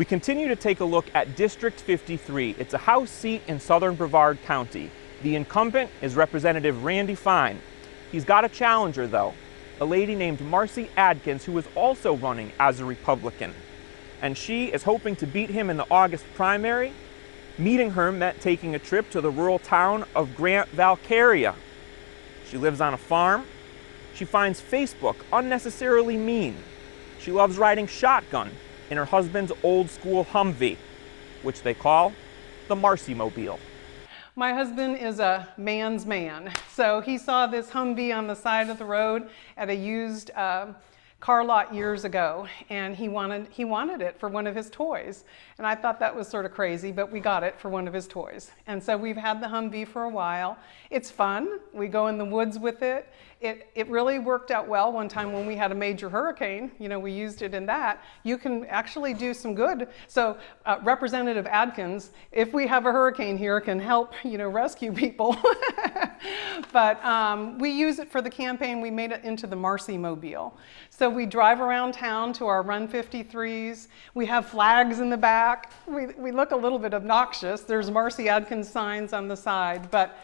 We continue to take a look at District 53. It's a House seat in southern Brevard County. The incumbent is Representative Randy Fine. He's got a challenger, though, a lady named Marcie Adkins, who is also running as a Republican. And she is hoping to beat him in the August primary. Meeting her meant taking a trip to the rural town of Grant Valcaria. She lives on a farm. She finds Facebook unnecessarily mean. She loves riding shotgun in her husband's old school Humvee, which they call the Marcie Mobile. My husband is a man's man, so he saw this Humvee on the side of the road at a used car lot years ago, and he wanted it for one of his toys. And I thought that was sort of crazy, but we got it for one of his toys. And so we've had the Humvee for a while. It's fun. We go in the woods with it. It really worked out well one time when we had a major hurricane. You know, we used it in that. You can actually do some good. So Representative Adkins, if we have a hurricane here, can help, you know, rescue people. But we use it for the campaign. We made it into the Marcie Mobile. So we drive around town to our Run 53s. We have flags in the back. We look a little bit obnoxious. There's Marcie Adkins signs on the side, but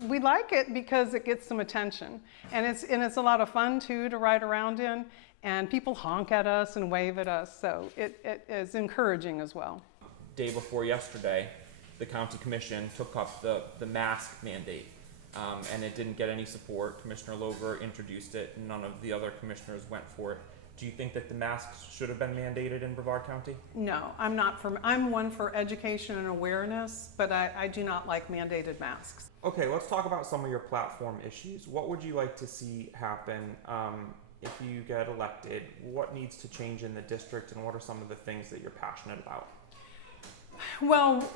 we like it because it gets some attention, and it's a lot of fun too to ride around in, and people honk at us and wave at us, so it is encouraging as well. Day before yesterday, the county commission took up the mask mandate, and it didn't get any support. Commissioner Lover introduced it, and none of the other commissioners went for it. Do you think that the masks should have been mandated in Brevard County? No, I'm one for education and awareness, but I do not like mandated masks. Okay, let's talk about some of your platform issues. What would you like to see happen if you get elected? What needs to change in the district, and what are some of the things that you're passionate about? Well,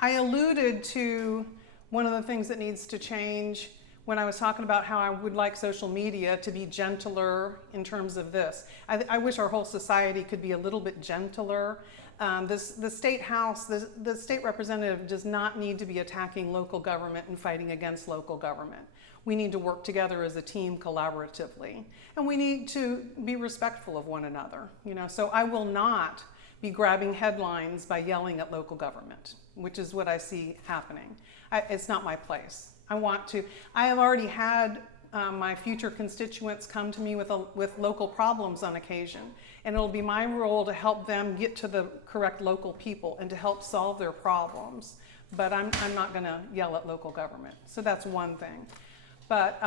I alluded to one of the things that needs to change when I was talking about how I would like social media to be gentler in terms of this. I wish our whole society could be a little bit gentler. The state house, the state representative does not need to be attacking local government and fighting against local government. We need to work together as a team collaboratively, and we need to be respectful of one another. You know, so I will not be grabbing headlines by yelling at local government, which is what I see happening. It's not my place. I have already had my future constituents come to me with local problems on occasion, and it'll be my role to help them get to the correct local people and to help solve their problems. But I'm not going to yell at local government. So that's one thing. But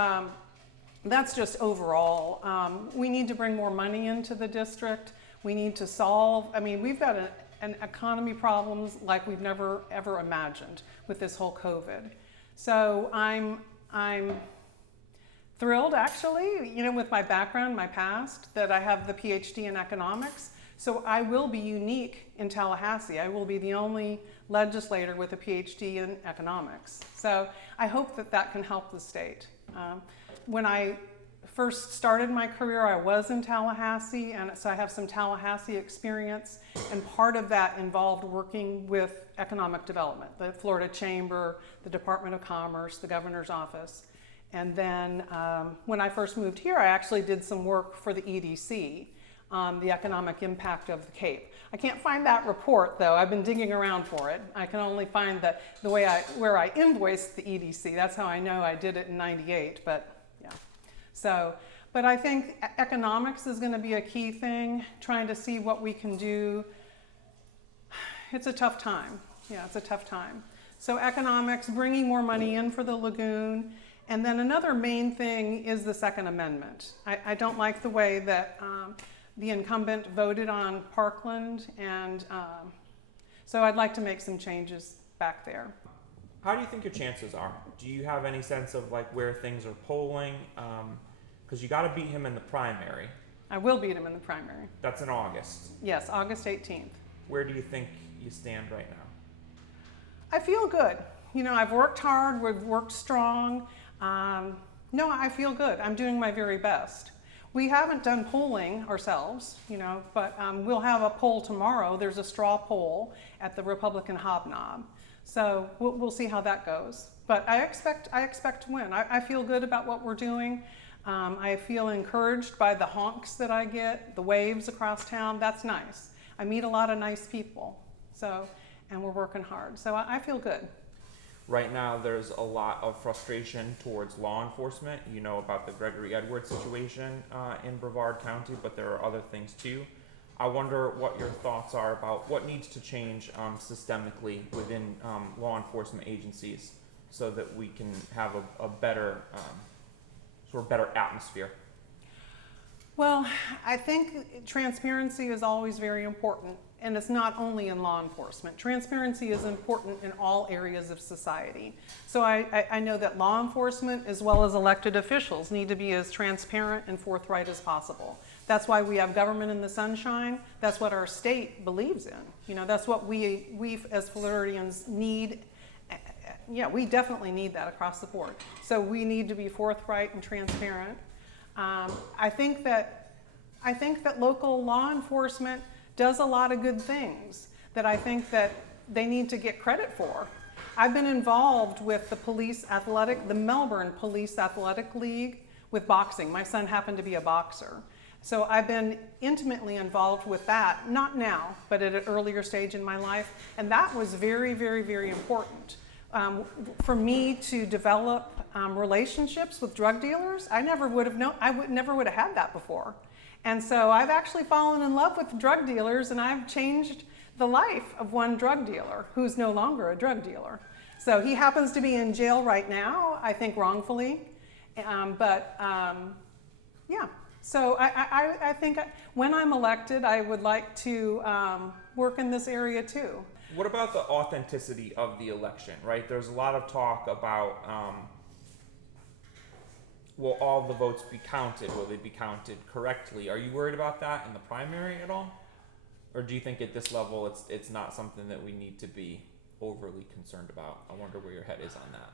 that's just overall. We need to bring more money into the district. We need to solve, we've got an economy problems like we've never ever imagined with this whole COVID. So I'm thrilled, actually, you know, with my background, my past, that I have the PhD in economics. So I will be unique in Tallahassee. I will be the only legislator with a PhD in economics. So I hope that that can help the state. When I first started my career, I was in Tallahassee, and so I have some Tallahassee experience, and part of that involved working with economic development, the Florida Chamber, the Department of Commerce, the governor's office. And then when I first moved here, I actually did some work for the EDC on the economic impact of the Cape. I can't find that report, though. I've been digging around for it. I can only find where I invoiced the EDC. That's how I know I did it in '98, but yeah. So, but I think economics is going to be a key thing, trying to see what we can do. It's a tough time. Yeah, it's a tough time. So economics, bringing more money in for the lagoon. And then another main thing is the Second Amendment. I don't like the way that the incumbent voted on Parkland, and so I'd like to make some changes back there. How do you think your chances are? Do you have any sense of like where things are polling? Because you got to beat him in the primary. I will beat him in the primary. That's in August. Yes, August 18th. Where do you think you stand right now? I feel good. You know, I've worked hard, we've worked strong. No, I feel good. I'm doing my very best. We haven't done polling ourselves, you know, but we'll have a poll tomorrow. There's a straw poll at the Republican Hobnob. So we'll see how that goes. But I expect to win. I feel good about what we're doing. I feel encouraged by the honks that I get, the waves across town. That's nice. I meet a lot of nice people. So, and we're working hard. So I feel good. Right now, there's a lot of frustration towards law enforcement. You know about the Gregory Edwards situation in Brevard County, but there are other things too. I wonder what your thoughts are about what needs to change systemically within law enforcement agencies so that we can have a better, sort of better atmosphere. Well, I think transparency is always very important, and it's not only in law enforcement. Transparency is important in all areas of society. So I know that law enforcement as well as elected officials need to be as transparent and forthright as possible. That's why we have government in the sunshine. That's what our state believes in. You know, that's what we as Floridians need. Yeah, we definitely need that across the board. So we need to be forthright and transparent. I think that local law enforcement does a lot of good things that I think that they need to get credit for. I've been involved with the Melbourne Police Athletic League with boxing. My son happened to be a boxer. So I've been intimately involved with that, not now, but at an earlier stage in my life. And that was very, very, very important. For me to develop relationships with drug dealers, I never would have had that before. And so I've actually fallen in love with drug dealers, and I've changed the life of one drug dealer who's no longer a drug dealer. So he happens to be in jail right now, I think wrongfully. Yeah. So I think when I'm elected, I would like to work in this area too. What about the authenticity of the election, right? There's a lot of talk about, will all the votes be counted? Will they be counted correctly? Are you worried about that in the primary at all? Or do you think at this level it's not something that we need to be overly concerned about? I wonder where your head is on that.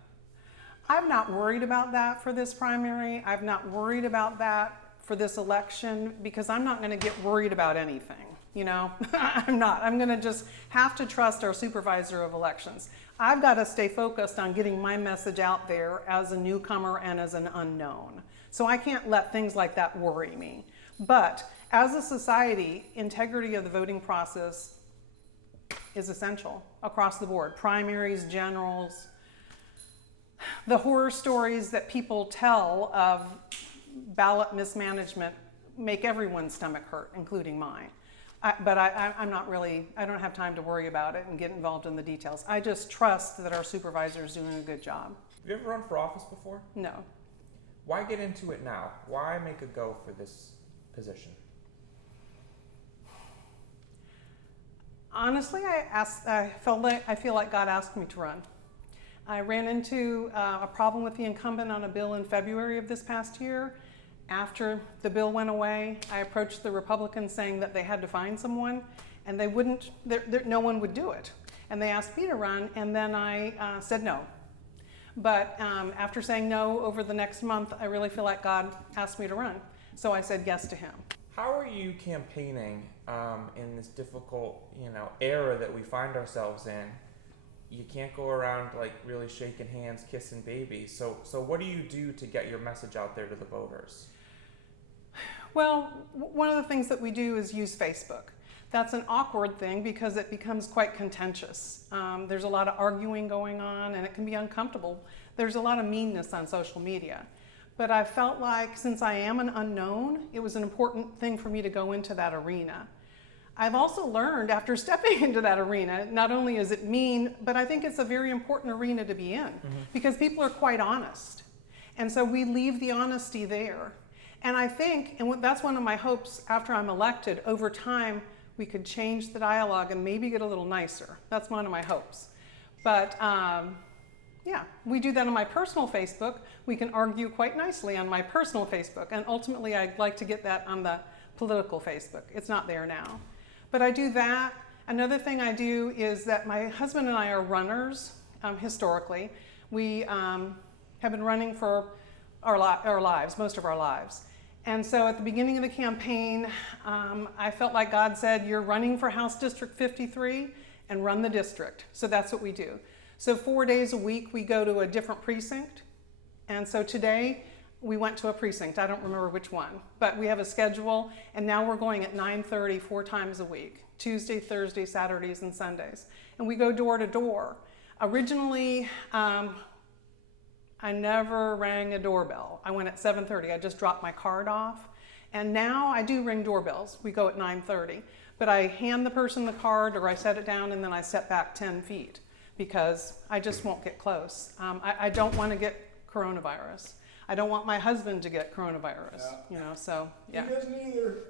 I'm not worried about that for this primary. I'm not worried about that for this election because I'm not going to get worried about anything. You know, I'm not. I'm going to just have to trust our supervisor of elections. I've got to stay focused on getting my message out there as a newcomer and as an unknown. So I can't let things like that worry me. But as a society, integrity of the voting process is essential across the board. Primaries, generals, the horror stories that people tell of ballot mismanagement make everyone's stomach hurt, including mine. But I'm not really, I don't have time to worry about it and get involved in the details. I just trust that our supervisor is doing a good job. Have you ever run for office before? No. Why get into it now? Why make a go for this position? Honestly, I feel like God asked me to run. I ran into a problem with the incumbent on a bill in February of this past year. After the bill went away, I approached the Republicans saying that they had to find someone, and they wouldn't. No one would do it. And they asked me to run, and then I said no. But after saying no over the next month, I really feel like God asked me to run. So I said yes to him. How are you campaigning in this difficult, era that we find ourselves in? You can't go around like really shaking hands, kissing babies. So what do you do to get your message out there to the voters? Well, one of the things that we do is use Facebook. That's an awkward thing because it becomes quite contentious. There's a lot of arguing going on and it can be uncomfortable. There's a lot of meanness on social media. But I felt like since I am an unknown, it was an important thing for me to go into that arena. I've also learned after stepping into that arena, not only is it mean, but I think it's a very important arena to be in because people are quite honest. And so we leave the honesty there. And I think, and that's one of my hopes after I'm elected, over time we could change the dialogue and maybe get a little nicer. That's one of my hopes. But yeah, we do that on my personal Facebook. We can argue quite nicely on my personal Facebook. And ultimately I'd like to get that on the political Facebook. It's not there now. But I do that. Another thing I do is that my husband and I are runners historically. We have been running for our lives, most of our lives. And so at the beginning of the campaign, I felt like God said, you're running for House District 53 and run the district. So that's what we do. So 4 days a week, we go to a different precinct. And so today, we went to a precinct. I don't remember which one, but we have a schedule, and now we're going at 9:30 4 times a week. Tuesday, Thursday, Saturdays, and Sundays. And we go door to door. Originally, I never rang a doorbell. I went at 7:30. I just dropped my card off. And now I do ring doorbells. We go at 9:30. But I hand the person the card, or I set it down, and then I step back 10 feet because I just won't get close. I don't want to get coronavirus. I don't want my husband to get coronavirus. Yeah. You know, so yeah. He doesn't either.